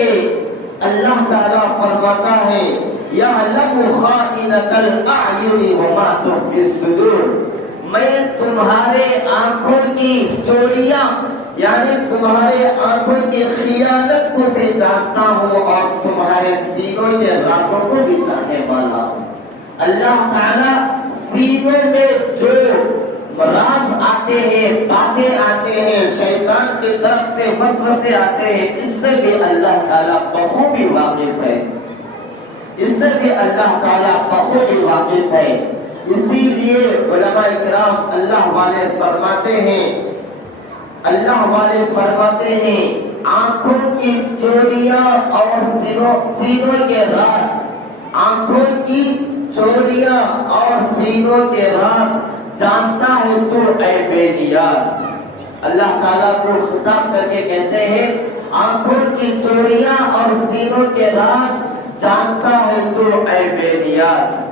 کہ اللہ تعالیٰ فرماتا ہے یعلم خائنۃ الاعین وما تخفی الصدور، میں تمہارے آنکھوں کی چوریاں یعنی تمہارے آنکھوں کی خیانت کو بھی جانتا ہوں اور تمہارے سینوں کے رازوں کو بھی جاننے والا ہوں۔ اللہ تعالیٰ سینوں میں جو راز آتے ہیں، باتیں آتے ہیں، شیطان کی طرف سے وسوسے آتے ہیں، اس سے بھی اللہ تعالیٰ بخوبی واقف ہے، اس سے بھی اللہ تعالیٰ بخوبی واقف ہے۔ اسی لیے علماء کرام اللہ والے فرماتے ہیں آنکھوں کی چوریاں اور سینوں کے راز، آنکھوں کی چوریاں اور سینوں کے راز جانتا ہے تو اے بے نیاز۔ اللہ تعالیٰ کو خطاب کر کے کہتے ہیں آنکھوں کی چوریاں اور سینوں کے راز جانتا ہے تو اے بے نیاز۔